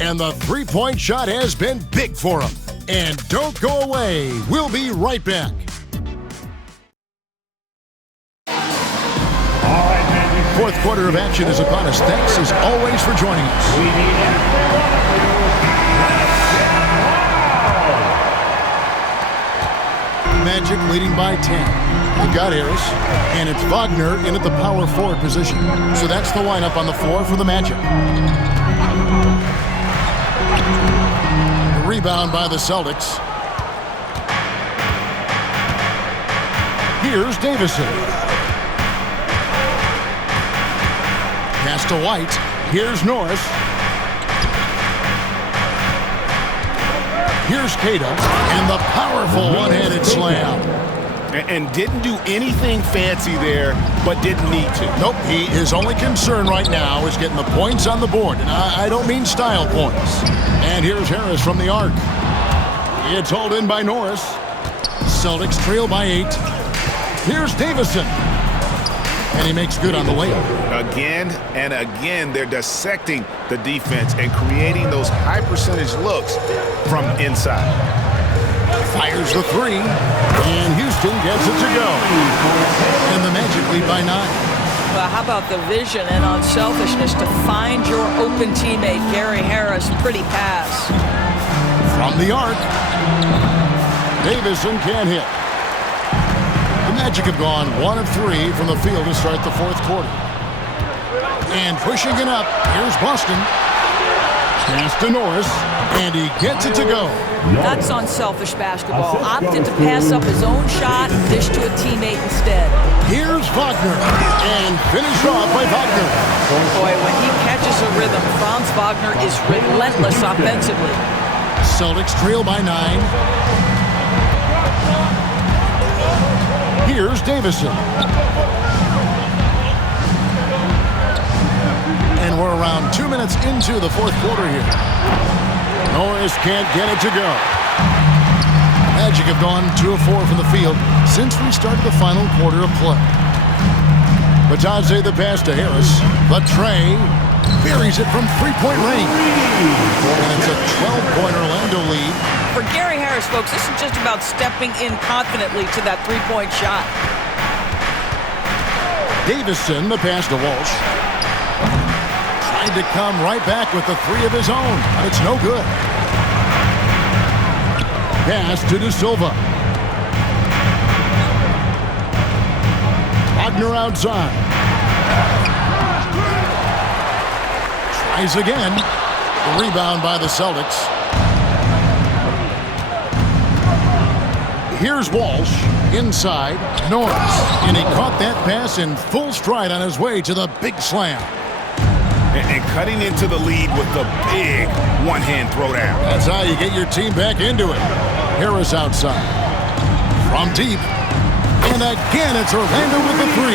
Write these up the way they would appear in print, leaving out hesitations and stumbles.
And the three-point shot has been big for him. And don't go away. We'll be right back. Fourth quarter of action is upon us. Thanks as always for joining us. Magic leading by 10. They've got Harris, and it's Wagner in at the power forward position. So that's the lineup on the floor for the Magic. The rebound by the Celtics. Here's Davison. Pass to White. Here's Norris. Here's Cato. And the powerful one-handed slam. And didn't do anything fancy there, but didn't need to. Nope, his only concern right now is getting the points on the board. And I don't mean style points. And here's Harris from the arc. It's hauled in by Norris. Celtics trail by 8. Here's Davison. And he makes good on the layup. Again and again, they're dissecting the defense and creating those high-percentage looks from inside. Fires the three, and Houston gets it to go. And the Magic lead by 9. Well, how about the vision and unselfishness to find your open teammate, Gary Harris? Pretty pass. From the arc, Davison can't hit. The Magic have gone 1 of 3 from the field to start the fourth quarter. And pushing it up, here's Boston. Pass to Norris, and he gets it to go. That's unselfish basketball. Opted to pass up his own shot and dish to a teammate instead. Here's Wagner, and finished off by Wagner. Boy, when he catches a rhythm, Franz Wagner is relentless offensively. Celtics trail by 9. Here's Davison. And we're around 2 minutes into the fourth quarter here. Norris can't get it to go. Magic have gone 2 of 4 from the field since we started the final quarter of play. Batadze the pass to Harris. Latre buries it from three-point range. And it's a 12-point Orlando lead. For Gary Harris, folks, this is just about stepping in confidently to that three-point shot. Davison, the pass to Walsh. Tried to come right back with the 3 of his own, but it's no good. Pass to De Silva. Wagner outside. Tries again. The rebound by the Celtics. Here's Walsh inside. Norris. And he caught that pass in full stride on his way to the big slam. And cutting into the lead with the big one-hand throwdown. That's how you get your team back into it. Harris outside. From deep. And again, it's Orlando with the 3.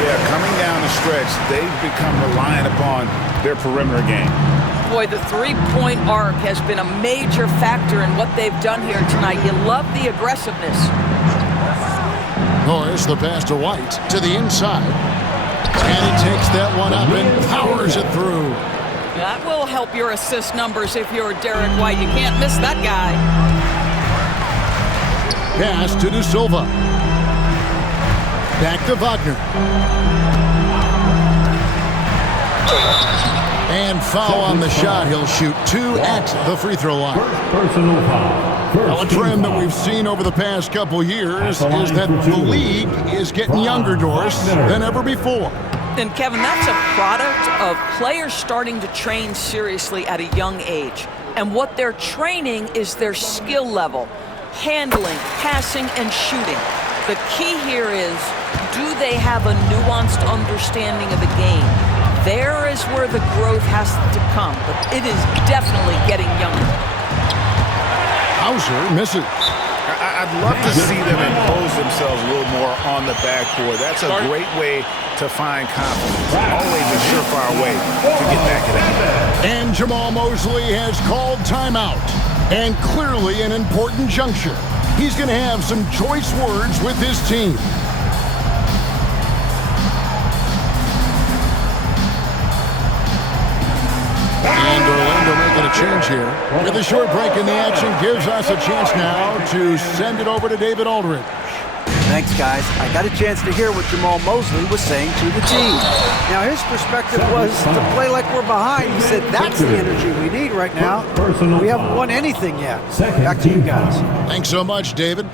Yeah, coming down the stretch, they've become reliant upon their perimeter game. Boy, the three-point arc has been a major factor in what they've done here tonight. You love the aggressiveness. Norris, the pass to White, to the inside. And he takes that one up and powers it through. That will help your assist numbers if you're Derek White. You can't miss that guy. Pass to De Silva. Back to Wagner. And foul on the shot. He'll shoot 2 at the free throw line. Personal foul. Now, a trend that we've seen over the past couple years is that the league is getting younger, Doris, than ever before. And Kevin, that's a product of players starting to train seriously at a young age. And what they're training is their skill level, handling, passing, and shooting. The key here is, do they have a nuanced understanding of the game? There is where the growth has to come, but it is definitely getting younger. Hauser misses. I'd love to see them impose themselves a little more on the backboard. That's a great way to find confidence. Always a surefire way to get back at it. And Jamal Mosley has called timeout. And clearly an important juncture. He's going to have some choice words with his team. change here. With a short break in the action, gives us a chance now to send it over to David Aldridge. Thanks, guys. I got a chance to hear what Jamal Mosley was saying to the team. Now, his perspective was to play like we're behind. He said that's the energy we need right now. We haven't won anything yet. Back to you guys. Thanks so much, David.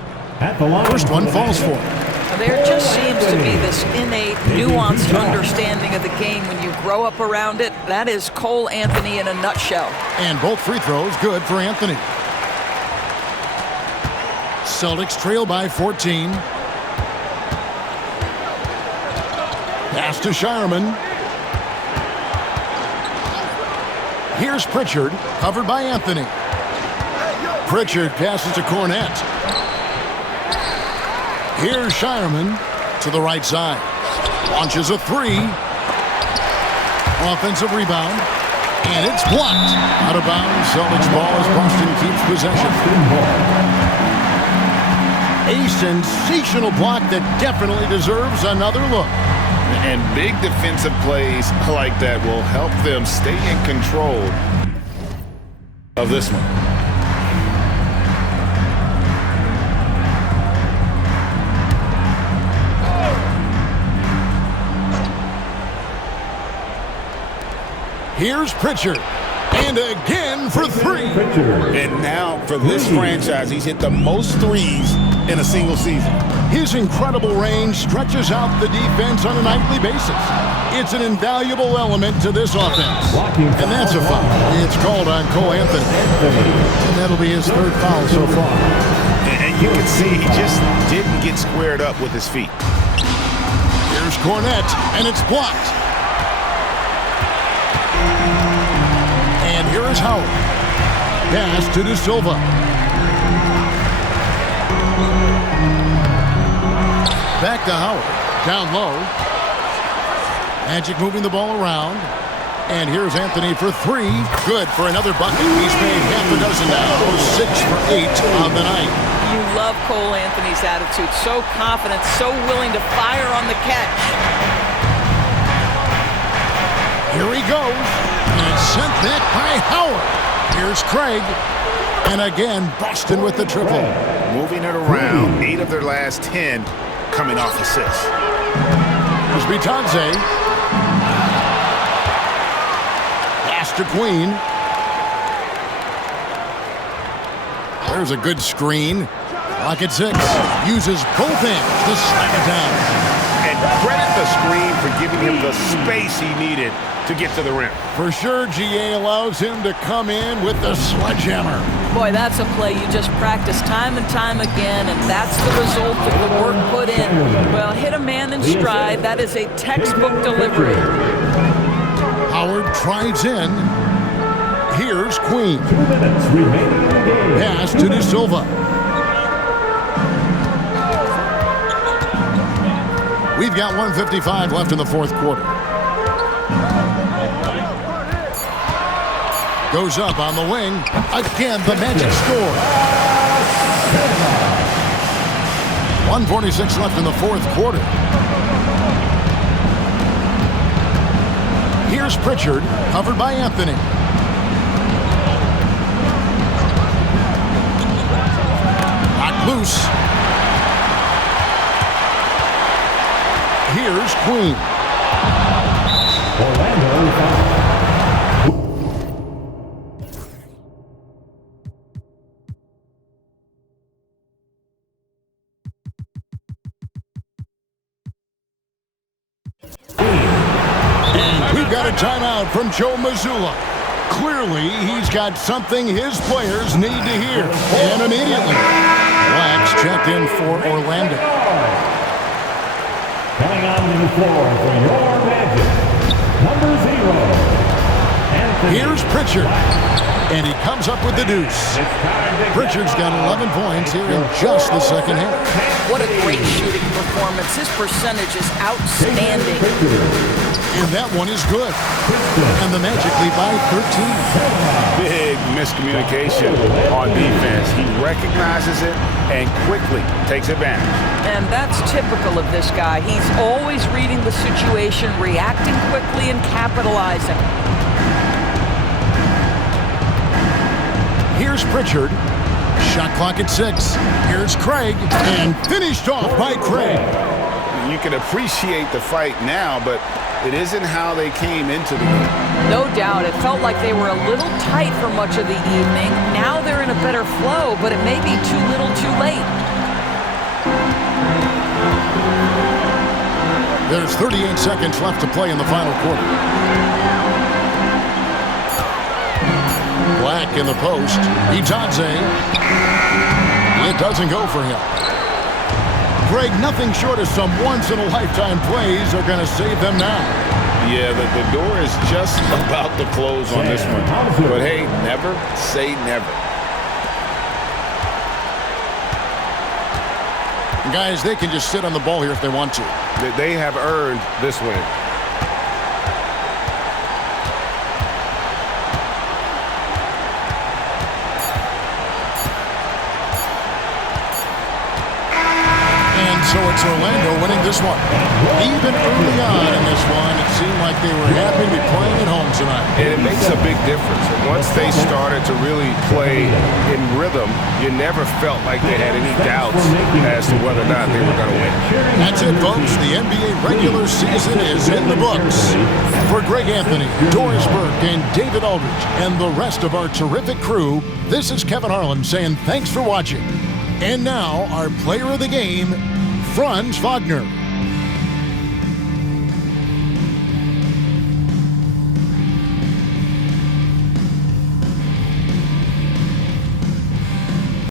First one falls for him. There just seems to be this innate, nuanced understanding of the game when you grow up around it. That is Cole Anthony in a nutshell. And both free throws good for Anthony. Celtics trail by 14. Pass to Shireman. Here's Pritchard, covered by Anthony. Pritchard passes to Cornette. Here's Shireman to the right side. Launches a three. Offensive rebound. And it's blocked. Out of bounds. Celtics ball as Boston keeps possession. A sensational block that definitely deserves another look. And big defensive plays like that will help them stay in control of this one. Here's Pritchard. And again for three. And now for this franchise, he's hit the most threes in a single season. His incredible range stretches out the defense on a nightly basis. It's an invaluable element to this offense. And that's a foul. It's called on Cole Anthony. And that'll be his third foul so far. And you can see he just didn't get squared up with his feet. Here's Cornette, and it's blocked. And here is Howard. Pass to De Silva. Back to Howard. Down low. Magic moving the ball around. And here's Anthony for three. Good for another bucket. He's made half a dozen now. 6 for 8 on the night. You love Cole Anthony's attitude. So confident, so willing to fire on the catch. Here he goes. And sent that by Howard. Here's Craig. And again, Boston with the triple. Moving it around. 8 of their last 10 coming off assists. Here's Bitanze. Pass to Queen. There's a good screen. Clock at 6. Uses both hands to slam it down. And credit the screen for giving him the space he needed to get to the rim. For sure, GA allows him to come in with the sledgehammer. Boy, that's a play you just practice time and time again, and that's the result of the work put in. Well, hit a man in stride. That is a textbook delivery. Howard drives in. Here's Queen. 2 minutes remaining in the game. Pass to De Silva. We've got 1:55 left in the fourth quarter. Goes up on the wing. Again, the Magic score. 1:46 left in the fourth quarter. Here's Pritchard, covered by Anthony. Knocked loose. Here's Queen. Orlando foul. We've got a timeout from Joe Mazzulla. Clearly, he's got something his players need to hear. And immediately, Wax checked in for Orlando. Coming onto the floor for your Magic, number 0, Anthony. Here's Pritchard. And he comes up with the deuce. Pritchard's got 11 points here in just the second half. What a great shooting performance. His percentage is outstanding. And that one is good. And the Magic lead by 13. Big miscommunication on defense. He recognizes it and quickly takes advantage. And that's typical of this guy. He's always reading the situation, reacting quickly, and capitalizing. Here's Pritchard. Shot clock at 6. Here's Craig. And finished off by Craig. You can appreciate the fight now, but it isn't how they came into the game. No doubt. It felt like they were a little tight for much of the evening. Now they're in a better flow, but it may be too little too late. There's 38 seconds left to play in the final quarter. Black in the post. Itadze. It doesn't go for him. Greg, nothing short of some once-in-a-lifetime plays are going to save them now. Yeah, the door is just about to close on this one. But hey, never say never. Guys, they can just sit on the ball here if they want to. They have earned this win. So it's Orlando winning this one. Even early on in this one, it seemed like they were happy to be playing at home tonight. And it makes a big difference. And once they started to really play in rhythm, you never felt like they had any doubts as to whether or not they were going to win. That's it, folks. The NBA regular season is in the books. For Greg Anthony, Doris Burke, and David Aldridge, and the rest of our terrific crew, this is Kevin Harlan saying thanks for watching. And now, our player of the game, Franz Wagner.